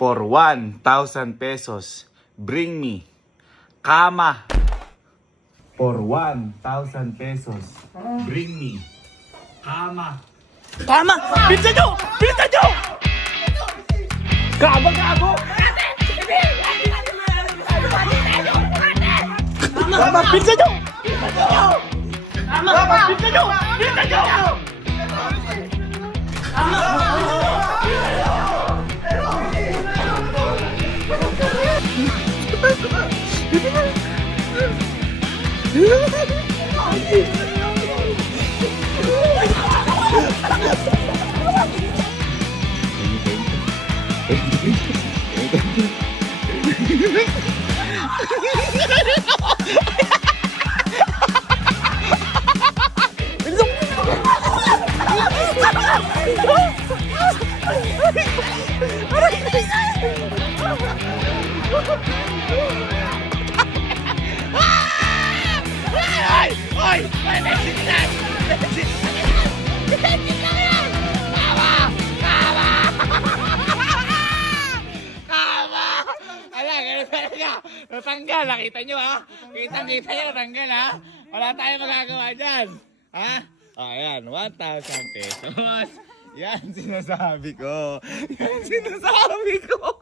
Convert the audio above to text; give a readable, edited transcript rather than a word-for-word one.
For 1,000 pesos, bring me kama. For 1,000 pesos, bring me kama. Tama! Pinsan nyo! Pinsan nyo! Gago! Tama! Pinsan nyo! Tama! Pinsan nyo! Pinsan nyo! Natanggal, nakita nyo ha? Kitang-kita nyo, natanggal ha? Wala tayong magagawa dyan. Ha? O, ayan, 1,000 pesos. Yan sinasabi ko. Yan sinasabi ko.